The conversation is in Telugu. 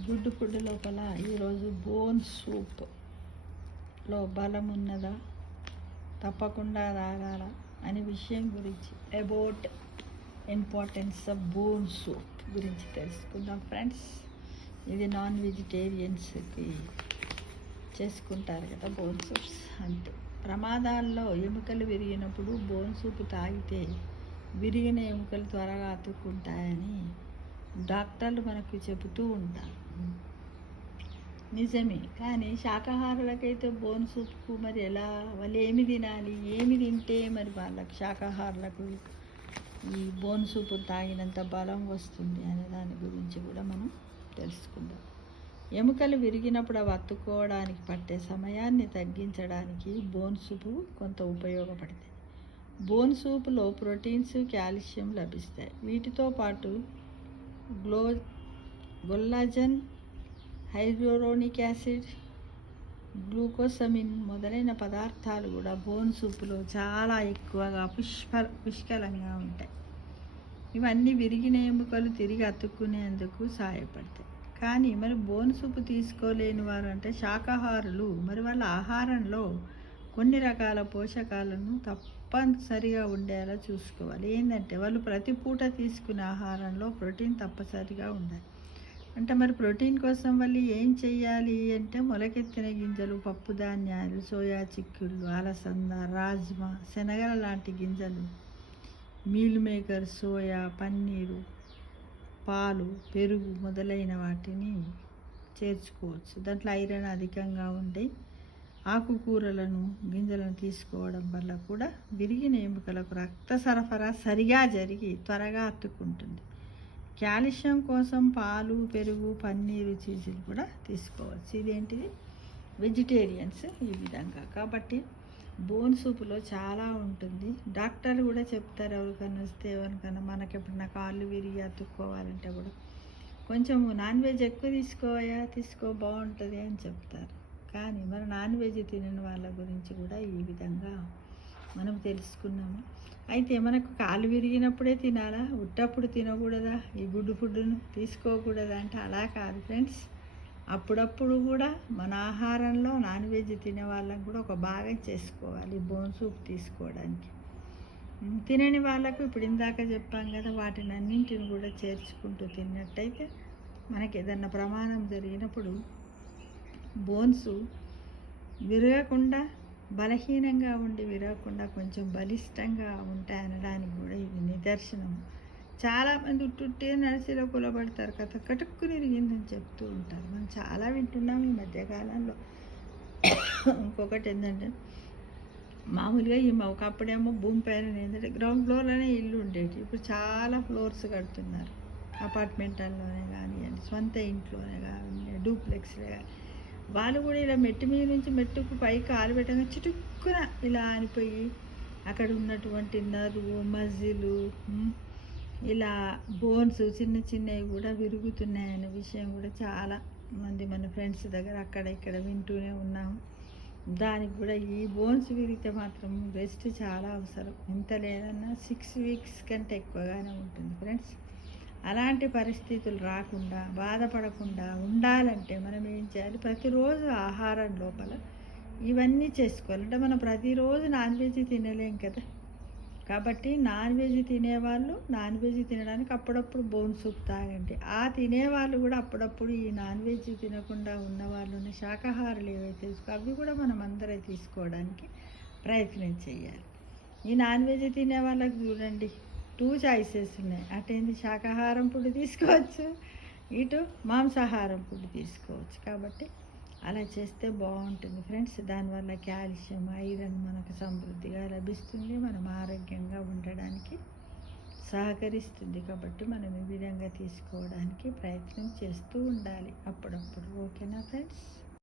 గుడ్డు ఫుడ్ లోపల ఈరోజు బోన్ సూప్లో బలం ఉన్నదా, తప్పకుండా తాగాల అనే విషయం గురించి about importance of bone soup గురించి తెలుసుకుందాం ఫ్రెండ్స్. ఇది నాన్ వెజిటేరియన్స్కి చేసుకుంటారు కదా బోన్ సూప్స్. అంతే ప్రమాదాల్లో ఎముకలు విరిగినప్పుడు బోన్ సూప్ తాగితే విరిగిన ఎముకలు త్వరగా అతుక్కుంటాయని డాక్టర్లు మనకు చెబుతూ ఉంటారు. నిజమే, కానీ శాకాహారులకైతే బోన్ సూప్కు మరి ఎలా, వాళ్ళు ఏమి తినాలి, ఏమి తింటే మరి వాళ్ళకి శాకాహారులకు ఈ బోన్ సూప్ తాగినంత బలం వస్తుంది అనే దాని గురించి కూడా మనం తెలుసుకుందాం. ఎముకలు విరిగినప్పుడు అవి అతుక్కోవడానికి పట్టే సమయాన్ని తగ్గించడానికి బోన్ సూపు కొంత ఉపయోగపడుతుంది. బోన్ సూపులో ప్రోటీన్స్, కాల్షియం లభిస్తాయి. వీటితో పాటు కొల్లాజన్, హైడ్రోనిక్ యాసిడ్, గ్లూకోసమిన్ మొదలైన పదార్థాలు కూడా బోన్ సూపులో చాలా ఎక్కువగా పుష్కలంగా ఉంటాయి. ఇవన్నీ విరిగిన ఎముకలు తిరిగి అతుక్కునేందుకు సహాయపడతాయి. కానీ మరి బోన్ సూపు తీసుకోలేని వారు అంటే శాకాహారులు, మరి వాళ్ళ ఆహారంలో కొన్ని రకాల పోషకాలను తప్పనిసరిగా ఉండేలా చూసుకోవాలి. ఏంటంటే వాళ్ళు ప్రతి పూట తీసుకునే ఆహారంలో ప్రోటీన్ తప్పనిసరిగా ఉండాలి. అంటే మరి ప్రోటీన్ కోసం వాళ్ళు ఏం చెయ్యాలి అంటే మొలకెత్తిన గింజలు, పప్పు ధాన్యాలు, సోయా చిక్కుళ్ళు, అలసంద, రాజ్మా, శనగల లాంటి గింజలు, మీల్ మేకర్, సోయా, పన్నీరు, పాలు, పెరుగు మొదలైన వాటిని చేర్చుకోవచ్చు. దాంట్లో ఐరన్ అధికంగా ఉండే ఆకుకూరలను, గింజలను తీసుకోవడం వల్ల కూడా విరిగిన ఎముకలకు రక్త సరఫరా సరిగా జరిగి త్వరగా అతుక్కుంటుంది. కాల్షియం కోసం పాలు, పెరుగు, పన్నీరు, చీజులు కూడా తీసుకోవచ్చు. ఇదేంటిది వెజిటేరియన్స్ ఈ విధంగా. కాబట్టి బోన్ సూపులో చాలా ఉంటుంది. డాక్టర్లు కూడా చెప్తారు, ఎవరికైనా వస్తే, ఎవరికైనా మనకి ఎప్పుడన్నా కాళ్ళు విరిగి అతుక్కోవాలంటే కూడా కొంచెం నాన్ వెజ్ ఎక్కువ తీసుకో బాగుంటుంది అని చెప్తారు. కానీ మరి నాన్ వెజ్ తినని వాళ్ళ గురించి కూడా ఈ విధంగా మనం తెలుసుకున్నాము. అయితే మనకు కాలు విరిగినప్పుడే తినాలా, ఉట్టప్పుడు తినకూడదా, ఈ గుడ్డు ఫుడ్ను తీసుకోకూడదా అంటే అలా కాదు ఫ్రెండ్స్. అప్పుడప్పుడు కూడా మన ఆహారంలో నాన్ వెజ్ తినే వాళ్ళకు కూడా ఒక భాగం చేసుకోవాలి బోన్ సూప్ తీసుకోవడానికి. తినని వాళ్ళకు ఇప్పుడు ఇందాక చెప్పాం కదా, వాటిని అన్నింటిని కూడా చేర్చుకుంటూ తిన్నట్టయితే మనకి ఏదన్నా ప్రమాదం జరిగినప్పుడు బోన్స్ విరగకుండా, బలహీనంగా ఉండి విరగకుండా కొంచెం బలిష్టంగా ఉంటాయనడానికి కూడా ఇది నిదర్శనం. చాలామంది ఉట్టే నడిచిలో కులబడతారు కదా, కటుక్కుని ఇరిగిందని చెప్తూ ఉంటారు. మనం చాలా వింటున్నాం ఈ మధ్యకాలంలో. ఇంకొకటి ఏంటంటే మామూలుగా ఒకప్పుడేమో భూమి పైన ఏంటంటే గ్రౌండ్ ఫ్లోర్లోనే ఇల్లు ఉండేది. ఇప్పుడు చాలా ఫ్లోర్స్ కడుతున్నారు. అపార్ట్మెంట్లలోనే కానివ్వండి, సొంత ఇంట్లోనే కానివ్వండి, డూప్లెక్స్లే కానీ, వాళ్ళు కూడా ఇలా మెట్టు మీద నుంచి మెట్టుకు పైకి కాలు పెట్టగా చిటుక్కున ఇలా అనిపోయి అక్కడ ఉన్నటువంటి నర్వు, మజిలు, ఇలా బోన్స్ చిన్న చిన్నవి కూడా విరుగుతున్నాయనే విషయం కూడా చాలా మంది మన ఫ్రెండ్స్ దగ్గర అక్కడ ఇక్కడ వింటూనే ఉన్నాము. దానికి కూడా ఈ బోన్స్ విరిగితే మాత్రం రెస్ట్ చాలా అవసరం. ఎంత లేదన్నా 6 weeks కంటే ఎక్కువగానే ఉంటుంది ఫ్రెండ్స్. అలాంటి పరిస్థితులు రాకుండా, బాధపడకుండా ఉండాలంటే మనం ఏం చేయాలి, ప్రతిరోజు ఆహారం లోపల ఇవన్నీ చేసుకోవాలి. అంటే మనం ప్రతిరోజు నాన్ వెజ్ తినలేం కదా. కాబట్టి నాన్ వెజ్ తినేవాళ్ళు నాన్ వెజ్ తినడానికి అప్పుడప్పుడు బోన్ సూప్ తాగండి. ఆ తినేవాళ్ళు కూడా అప్పుడప్పుడు ఈ నాన్ వెజ్ తినకుండా ఉన్న వాళ్ళు, శాకాహారులు ఏవైతే అవి కూడా మనం అందరూ తీసుకోవడానికి ప్రయత్నం చేయాలి. ఈ నాన్ వెజ్ తినే వాళ్ళకి చూడండి 2 choices ఉన్నాయి. అటేంది శాకాహారం ఫుడ్ తీసుకోవచ్చు, ఇటు మాంసాహారం ఫుడ్ తీసుకోవచ్చు. కాబట్టి అలా చేస్తే బాగుంటుంది ఫ్రెండ్స్. దానివల్ల కాల్షియం, ఐరన్ మనకు సమృద్ధిగా లభిస్తుంది, మనం ఆరోగ్యంగా ఉండడానికి సహకరిస్తుంది. కాబట్టి మనం ఈ విధంగా తీసుకోవడానికి ప్రయత్నం చేస్తూ ఉండాలి అప్పుడప్పుడు. ఓకేనా ఫ్రెండ్స్?